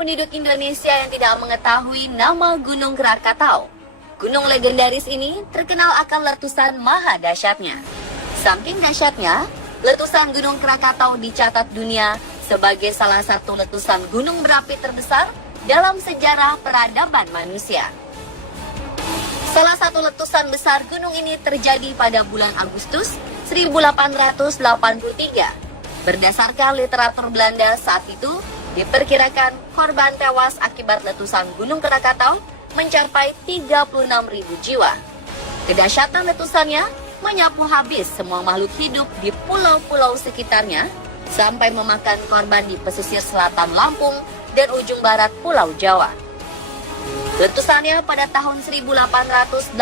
penduduk Indonesia yang tidak mengetahui nama Gunung Krakatau. Gunung legendaris ini terkenal akan letusan maha dahsyatnya. Saking dahsyatnya, letusan Gunung Krakatau dicatat dunia sebagai salah satu letusan gunung berapi terbesar dalam sejarah peradaban manusia. Salah satu letusan besar gunung ini terjadi pada bulan Agustus 1883. Berdasarkan literatur Belanda saat itu, diperkirakan korban tewas akibat letusan Gunung Krakatau mencapai 36.000 jiwa. Kedahsyatan letusannya menyapu habis semua makhluk hidup di pulau-pulau sekitarnya sampai memakan korban di pesisir selatan Lampung dan ujung barat Pulau Jawa. Letusannya pada tahun 1883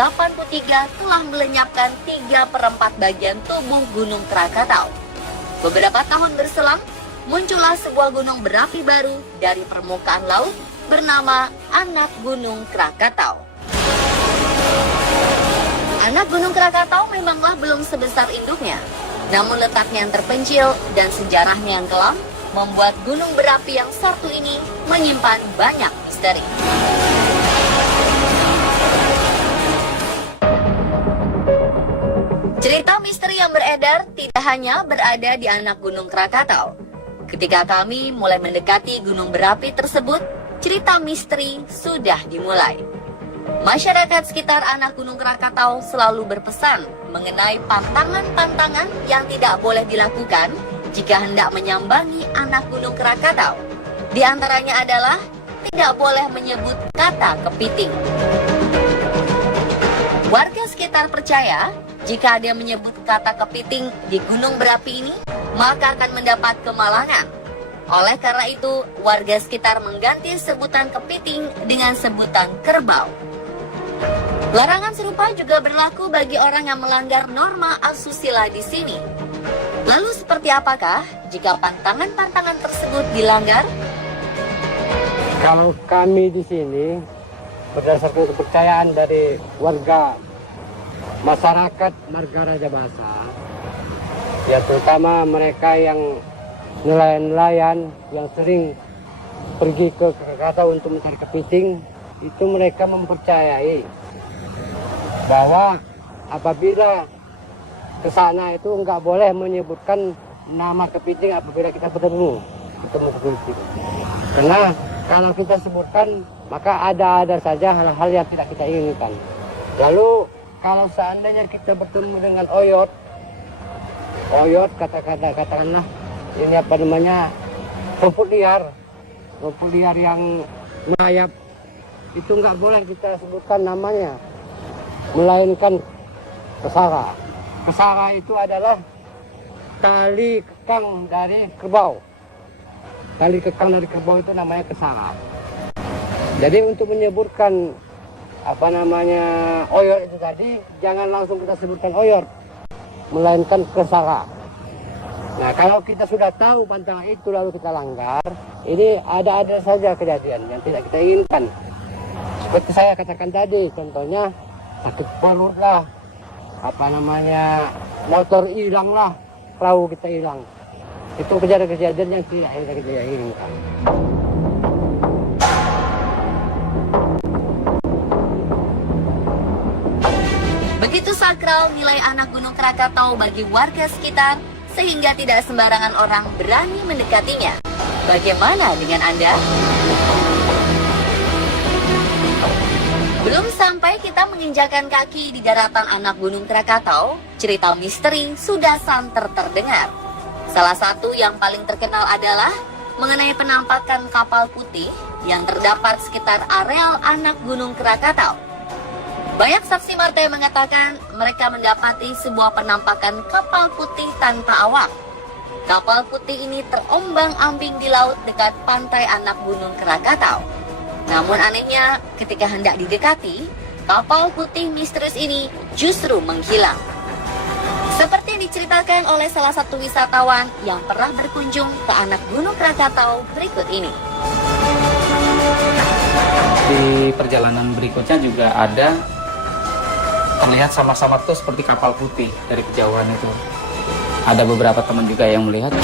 telah melenyapkan 3/4 bagian tubuh Gunung Krakatau. Beberapa tahun berselang, muncullah sebuah gunung berapi baru dari permukaan laut bernama Anak Gunung Krakatau. Anak Gunung Krakatau memanglah belum sebesar induknya, namun letaknya yang terpencil dan sejarahnya yang kelam membuat gunung berapi yang satu ini menyimpan banyak misteri. Cerita misteri yang beredar tidak hanya berada di Anak Gunung Krakatau. Ketika kami mulai mendekati gunung berapi tersebut, cerita misteri sudah dimulai. Masyarakat sekitar Anak Gunung Krakatau selalu berpesan mengenai pantangan-pantangan yang tidak boleh dilakukan jika hendak menyambangi Anak Gunung Krakatau. Di antaranya adalah tidak boleh menyebut kata kepiting. Warga sekitar percaya jika ada menyebut kata kepiting di gunung berapi ini, maka akan mendapat kemalangan. Oleh karena itu, warga sekitar mengganti sebutan kepiting dengan sebutan kerbau. Larangan serupa juga berlaku bagi orang yang melanggar norma asusila di sini. Lalu seperti apakah jika pantangan-pantangan tersebut dilanggar? Kalau kami di sini, berdasarkan kepercayaan dari warga masyarakat Marga Rajabasa, ya terutama mereka yang nelayan-nelayan yang sering pergi ke Krakatau untuk mencari kepiting, itu mereka mempercayai bahwa apabila ke sana itu nggak boleh menyebutkan nama kepiting apabila kita ketemu kepiting. Karena kalau kita sebutkan, maka ada saja hal-hal yang tidak kita inginkan. Lalu kalau seandainya kita bertemu dengan oyot katakanlah ini apa namanya, rumput liar yang merayap, itu nggak boleh kita sebutkan namanya, melainkan kesara. Kesara itu adalah tali kekang dari kerbau. Tali kekang dari kerbau itu namanya kesara. Jadi untuk menyebutkan apa namanya oyot itu tadi, jangan langsung kita sebutkan oyot, melainkan kesara. Nah, kalau kita sudah tahu pantangan itu lalu kita langgar, ini ada saja kejadian yang tidak kita inginkan. Seperti saya katakan tadi, contohnya sakit perut lah, apa namanya, motor hilang lah, perahu kita hilang. Itu kejadian-kejadian yang tidak kita inginkan. Begitu sakral nilai Anak Gunung Krakatau bagi warga sekitar, sehingga tidak sembarangan orang berani mendekatinya. Bagaimana dengan Anda? Belum sampai kita menginjakan kaki di daratan Anak Gunung Krakatau, cerita misteri sudah santer terdengar. Salah satu yang paling terkenal adalah mengenai penampakan kapal putih yang terdapat sekitar areal Anak Gunung Krakatau. Banyak saksi mata yang mengatakan mereka mendapati sebuah penampakan kapal putih tanpa awak. Kapal putih ini terombang-ambing di laut dekat pantai Anak Gunung Krakatau. Namun anehnya, ketika hendak didekati, kapal putih misterius ini justru menghilang. Seperti yang diceritakan oleh salah satu wisatawan yang pernah berkunjung ke Anak Gunung Krakatau berikut ini. Di perjalanan berikutnya juga ada terlihat sama-sama tuh seperti kapal putih dari kejauhan itu. Ada beberapa teman juga yang melihat.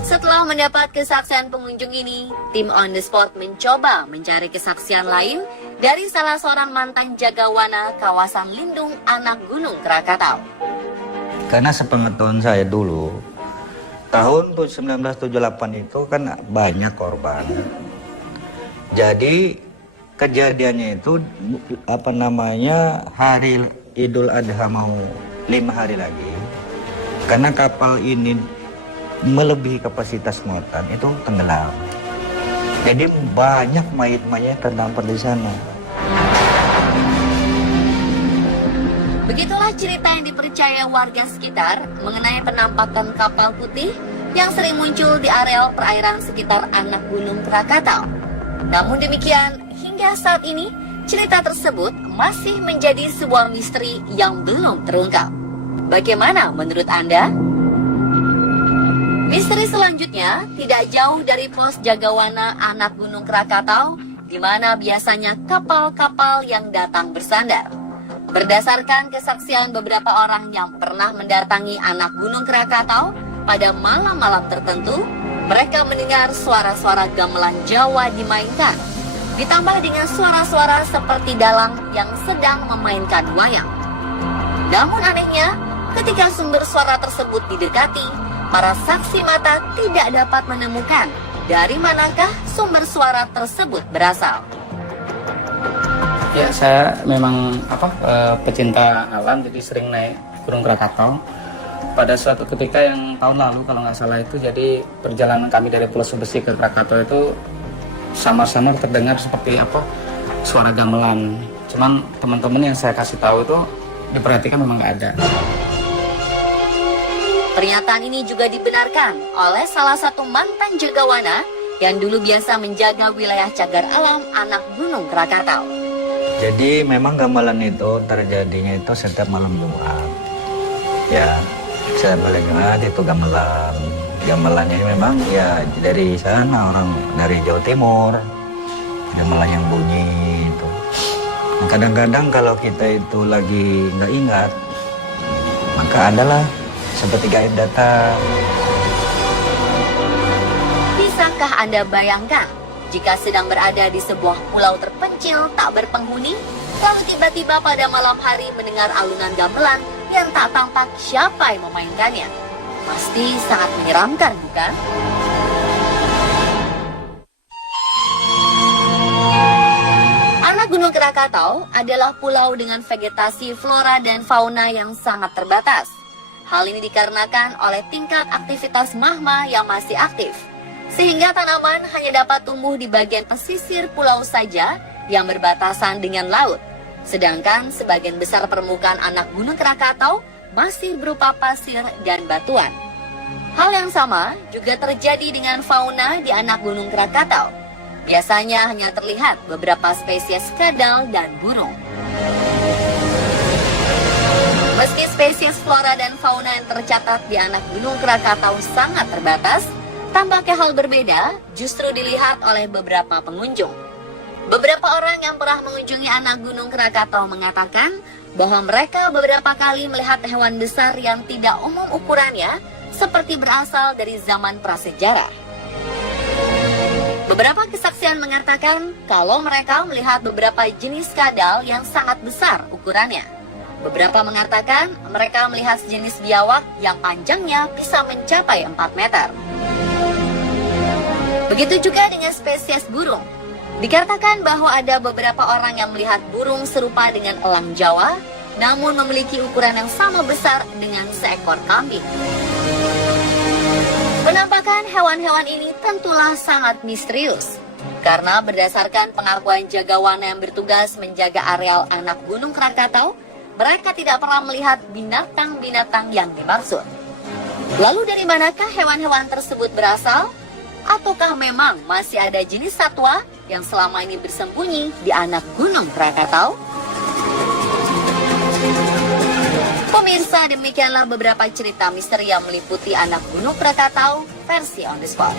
Setelah Setelah mendapat kesaksian pengunjung ini, tim On The Spot mencoba mencari kesaksian lain dari salah seorang mantan jagawana kawasan lindung anak Gunung Krakatau. Karena sepengetahuan saya dulu, tahun 1978 itu kan banyak korban. Jadi kejadiannya itu hari Idul Adha mau 5 hari lagi. Karena kapal ini melebihi kapasitas muatan itu tenggelam. Jadi banyak mayat-mayat terdampar di sana. Begitulah cerita yang dipercaya warga sekitar mengenai penampakan kapal putih yang sering muncul di areal perairan sekitar anak Gunung Krakatau. Namun demikian, hingga saat ini cerita tersebut masih menjadi sebuah misteri yang belum terungkap. Bagaimana menurut Anda? Misteri selanjutnya tidak jauh dari pos jagawana anak Gunung Krakatau, di mana biasanya kapal-kapal yang datang bersandar. Berdasarkan kesaksian beberapa orang yang pernah mendatangi anak Gunung Krakatau pada malam-malam tertentu, mereka mendengar suara-suara gamelan Jawa dimainkan, ditambah dengan suara-suara seperti dalang yang sedang memainkan wayang. Namun anehnya, ketika sumber suara tersebut didekati, para saksi mata tidak dapat menemukan dari manakah sumber suara tersebut berasal. Ya, saya memang pecinta alam, jadi sering naik Gunung Krakatau. Pada suatu ketika yang tahun lalu kalau nggak salah itu, jadi perjalanan kami dari Pulau Subesi ke Krakatau itu samar-samar terdengar seperti suara gamelan. Cuman teman-teman yang saya kasih tahu itu diperhatikan memang nggak ada. Pernyataan ini juga dibenarkan oleh salah satu mantan jagawana yang dulu biasa menjaga wilayah cagar alam anak Gunung Krakatau. Jadi memang gamelan itu terjadinya itu setiap malam Jumat. Ya, setiap malam Jumat itu gamelan. Gamelannya memang ya dari sana, orang dari Jawa Timur. Gamelan yang bunyi itu. Nah, kadang-kadang kalau kita itu lagi nggak ingat, maka adalah seperti gaib datang. Bisakah Anda bayangkan jika sedang berada di sebuah pulau terpencil tak berpenghuni, lalu tiba-tiba pada malam hari mendengar alunan gamelan yang tak tampak siapa yang memainkannya? Pasti sangat menyeramkan, bukan? Anak Gunung Krakatau adalah pulau dengan vegetasi flora dan fauna yang sangat terbatas. Hal ini dikarenakan oleh tingkat aktivitas magma yang masih aktif, sehingga tanaman hanya dapat tumbuh di bagian pesisir pulau saja yang berbatasan dengan laut. Sedangkan sebagian besar permukaan anak Gunung Krakatau masih berupa pasir dan batuan. Hal yang sama juga terjadi dengan fauna di anak Gunung Krakatau. Biasanya hanya terlihat beberapa spesies kadal dan burung. Meski spesies flora dan fauna yang tercatat di anak Gunung Krakatau sangat terbatas, tampaknya hal berbeda justru dilihat oleh beberapa pengunjung. Beberapa orang yang pernah mengunjungi anak Gunung Krakatau mengatakan bahwa mereka beberapa kali melihat hewan besar yang tidak umum ukurannya, seperti berasal dari zaman prasejarah. Beberapa kesaksian mengatakan kalau mereka melihat beberapa jenis kadal yang sangat besar ukurannya. Beberapa mengatakan mereka melihat sejenis biawak yang panjangnya bisa mencapai 4 meter. Begitu juga dengan spesies burung. Dikatakan bahwa ada beberapa orang yang melihat burung serupa dengan elang Jawa, namun memiliki ukuran yang sama besar dengan seekor kambing. Penampakan hewan-hewan ini tentulah sangat misterius, karena berdasarkan pengakuan jagawana yang bertugas menjaga areal anak Gunung Krakatau, mereka tidak pernah melihat binatang-binatang yang dimaksud. Lalu dari manakah hewan-hewan tersebut berasal? Ataukah memang masih ada jenis satwa yang selama ini bersembunyi di anak Gunung Krakatau? Pemirsa, demikianlah beberapa cerita misteri yang meliputi anak Gunung Krakatau versi On The Spot.